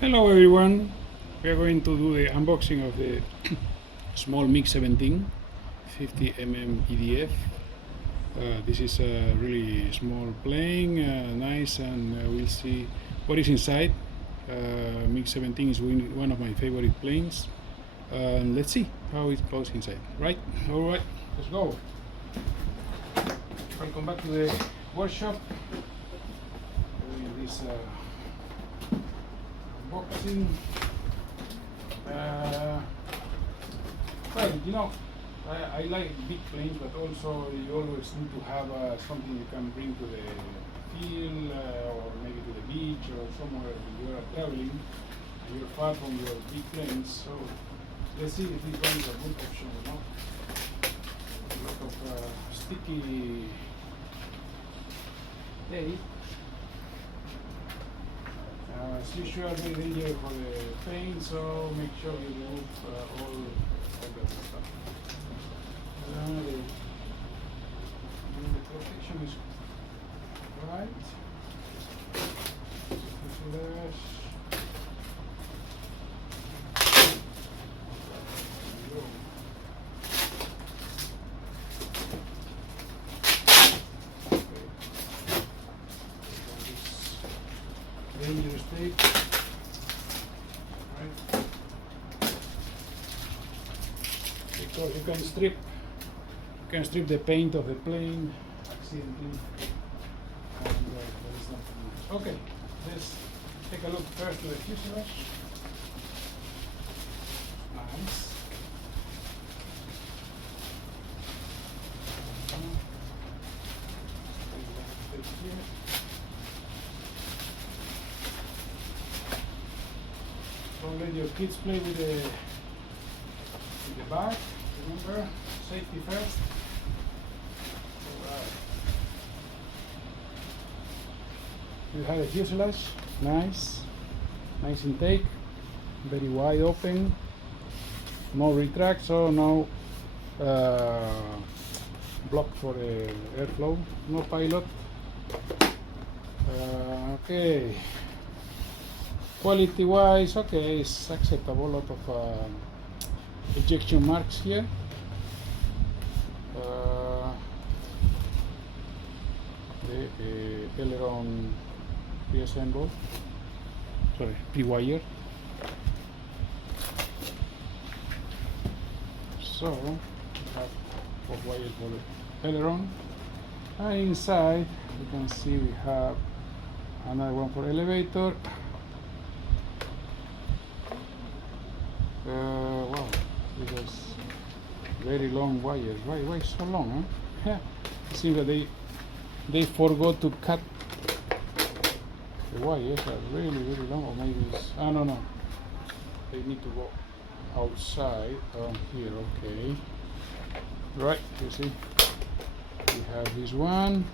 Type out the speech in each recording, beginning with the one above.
Hello everyone, we are going to do the unboxing of the small MiG-17 50mm EDF. This is a really small plane, nice, and we'll see what is inside. MiG-17 is one of my favorite planes. Let's see how it goes inside, right? Alright, let's go. Welcome back to the workshop. Doing this unboxing. Well, you know, I like big planes, but also you always need to have something you can bring to the field or maybe to the beach or somewhere when you are traveling and you're far from your big planes. So let's see if this one is a good option or not. A lot of sticky tape. As usual, very dangerous for the paint, so make sure you remove all the stuff. The protection is right. Dangerous tape, right? Because you can strip the paint of the plane accidentally, and there is nothing. Okay, let's take a look first to the fuselage. Nice. Don't let your kids play with the bag. Remember, safety first. Alright. You have a fuselage. Nice intake. Very wide open. No retract, so no block for the airflow. No pilot. Okay. Quality wise, okay, it's acceptable. A lot of ejection marks here. The aileron reassembled, sorry, pre-wire. So we have 4 wires for the aileron, and inside you can see we have another one for elevator. Wow, this is very long wires. Why so long, huh? It seems that they forgot to cut the wires. Are really long, or maybe it's, I don't know. They need to go outside on here. Okay, right. You see, we have this one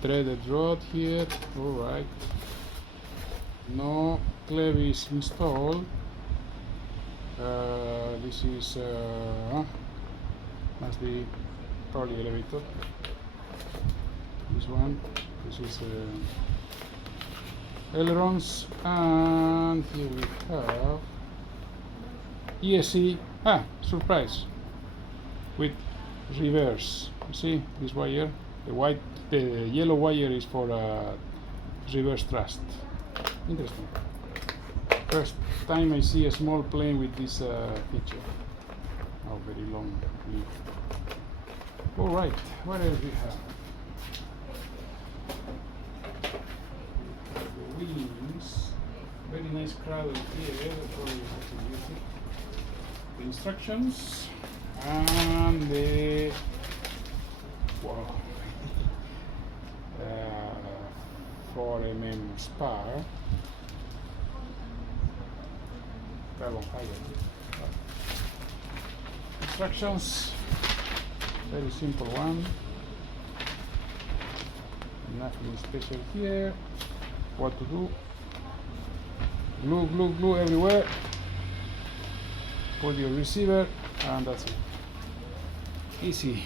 threaded rod here. All right. No clevis installed. This is must be probably elevator. This one, this is ailerons, and here we have ESC. Surprise! With reverse. You see this wire? The yellow wire is for reverse thrust. Interesting. First time I see a small plane with this feature. Oh, very long leaf. All right, what else we have? The wings, very nice crowd here. Probably have to use it. The instructions and the wow 4mm spar. Carbon fiber. Instructions, very simple one. Nothing special here. What to do? Glue everywhere. Put your receiver, and that's it. Easy.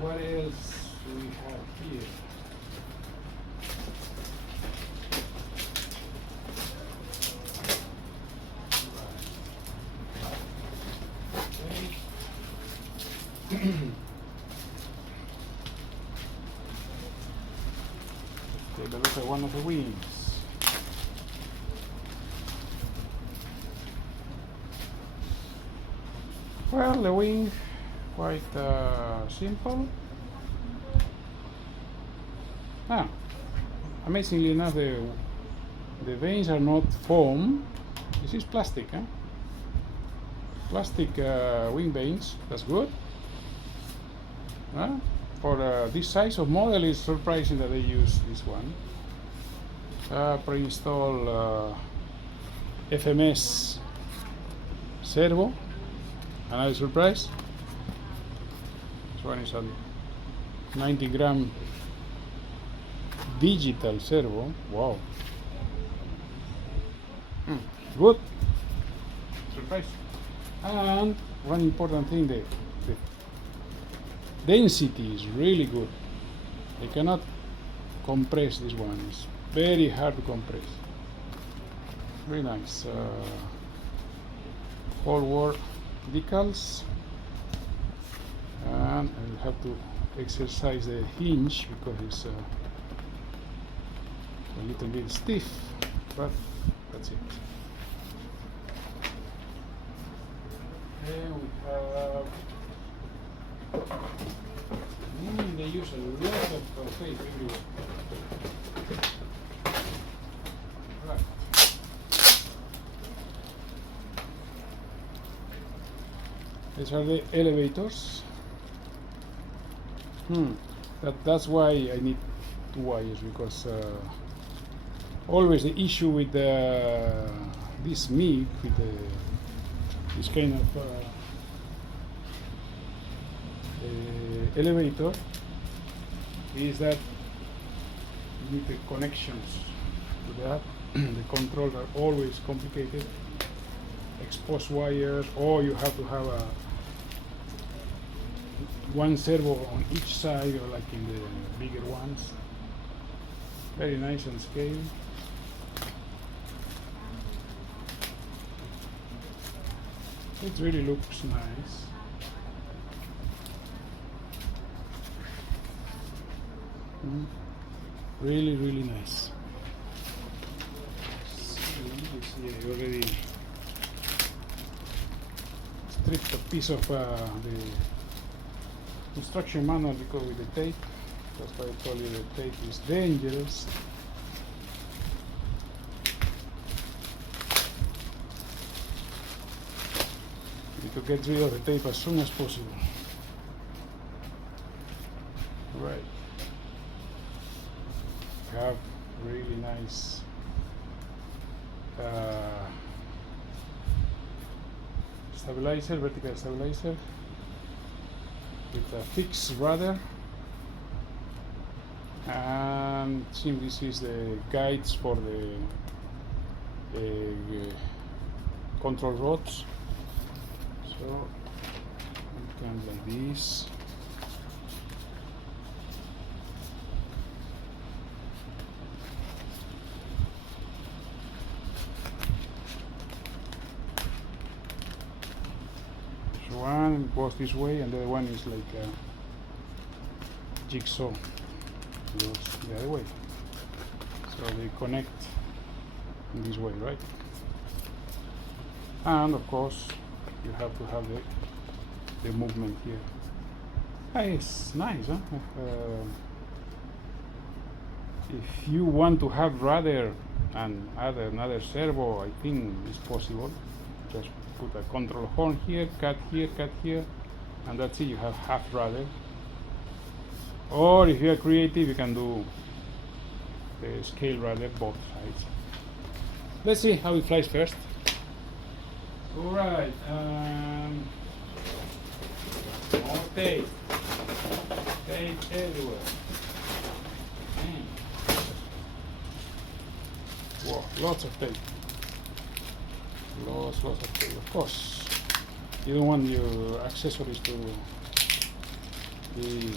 What else do we have here? Take a look at one of the wings. Well, the wing quite simple. Amazingly enough, the vanes are not foam. This is plastic, huh? Plastic wing vanes. That's good. For this size of model, it's surprising that they use this one. Pre-install FMS servo. Another surprise. This one is a 90-gram digital servo. Wow. Good. Surprise. And one important thing, the density is really good. They cannot compress this one. It's very hard to compress. Very nice. Cold War decals. And I will have to exercise the hinge because it's a little bit stiff, but that's it. Then we have they use a lot of tape everywhere. Right. These are the elevators. That's why I need 2 wires, because always the issue with this MiG, with this kind of elevator, is that you need the connections to that. The controls are always complicated. Exposed wires, or you have to have one servo on each side, or like in the bigger ones. Very nice on scale. It really looks nice. Really, really nice. You see, I already stripped a piece of the instruction manual because with the tape. That's why I told you the tape is dangerous. You need to get rid of the tape as soon as possible. Right. Have really nice stabilizer, vertical stabilizer with a fixed rudder, and this is the guides for the control rods. So it comes like this. One goes this way, and the other one is like a jigsaw, goes the other way. So they connect in this way, right? And of course, you have to have the movement here. It's nice, huh? If you want to have rudder and add another servo, I think it's possible. Just put a control horn here, cut here, and that's it. You have half rudder. Or if you are creative, you can do the scale rudder both sides. Let's see how it flies first. Alright, more tape. Tape everywhere. Wow, lots of tape. Lots of tape. Of course, you don't want your accessories to be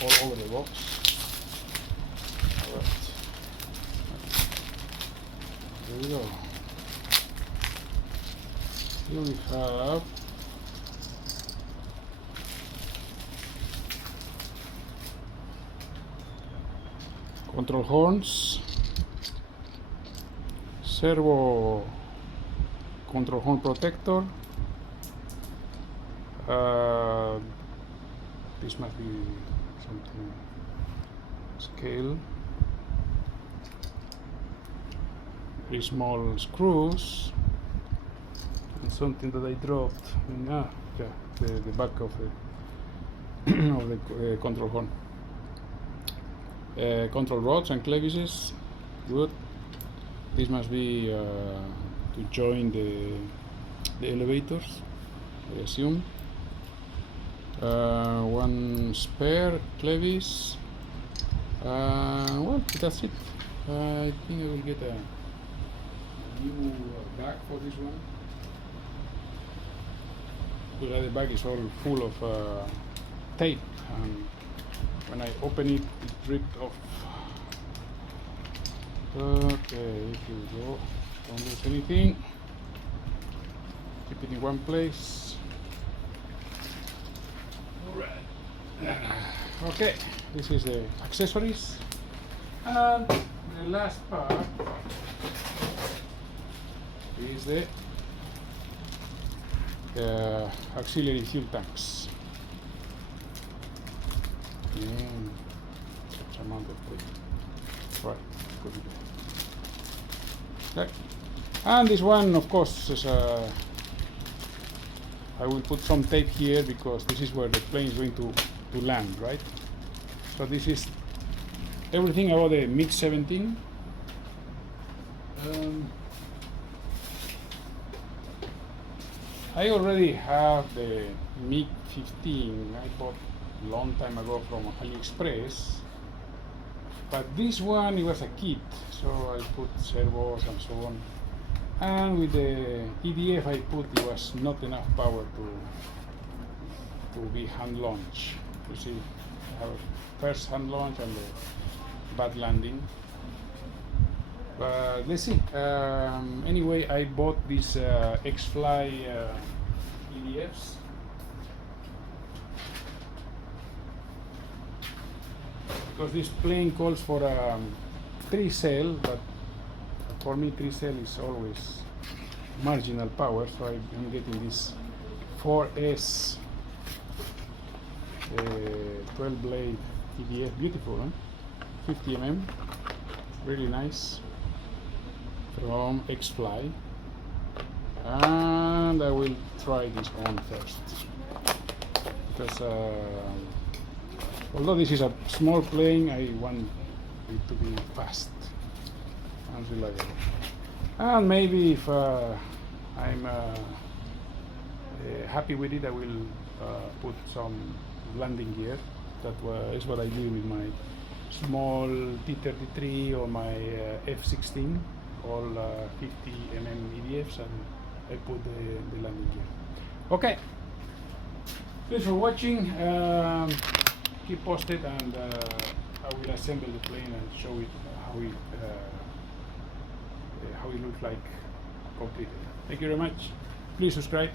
all over the box. Alright. There we go. Here we have control horns, servo control horn protector. This must be something scale. Very small screws and something that I dropped. Yeah, the back of the of the control horn. Control rods and clevises. Good. This must be to join the elevators, I assume. One spare clevis. Well, that's it. I think I will get a new bag for this one. The other bag is all full of tape, and when I open it, it ripped off. Okay, here we go. Don't lose anything. Keep it in one place. Alright. Okay, this is the accessories. And the last part is the auxiliary fuel tanks. Such amount of weight. Right, put it there. Okay. And this one, of course, is I will put some tape here because this is where the plane is going to land, right? So this is everything about the MiG 17. I already have the MiG 15 I bought a long time ago from AliExpress, but this one, it was a kit, so I put servos and so on, and with the EDF I put, it was not enough power to be hand launch. You see, I have first hand launch and the bad landing. But let's see. Anyway, I bought these X-Fly EDFs. Because this plane calls for 3-cell, but for me 3-cell is always marginal power, so I'm getting this 4S 12 blade EDF, beautiful, huh? 50 mm, really nice, from X-Fly, and I will try this on first, because although this is a small plane, I want it to be fast and reliable. And maybe if I'm happy with it, I will put some landing gear. That is what I do with my small T-33 or my F-16, all 50 mm EDFs, and I put the landing gear. Okay, thanks for watching. Keep posted, and I will assemble the plane and show it how it looks like completed. Thank you very much. Please subscribe.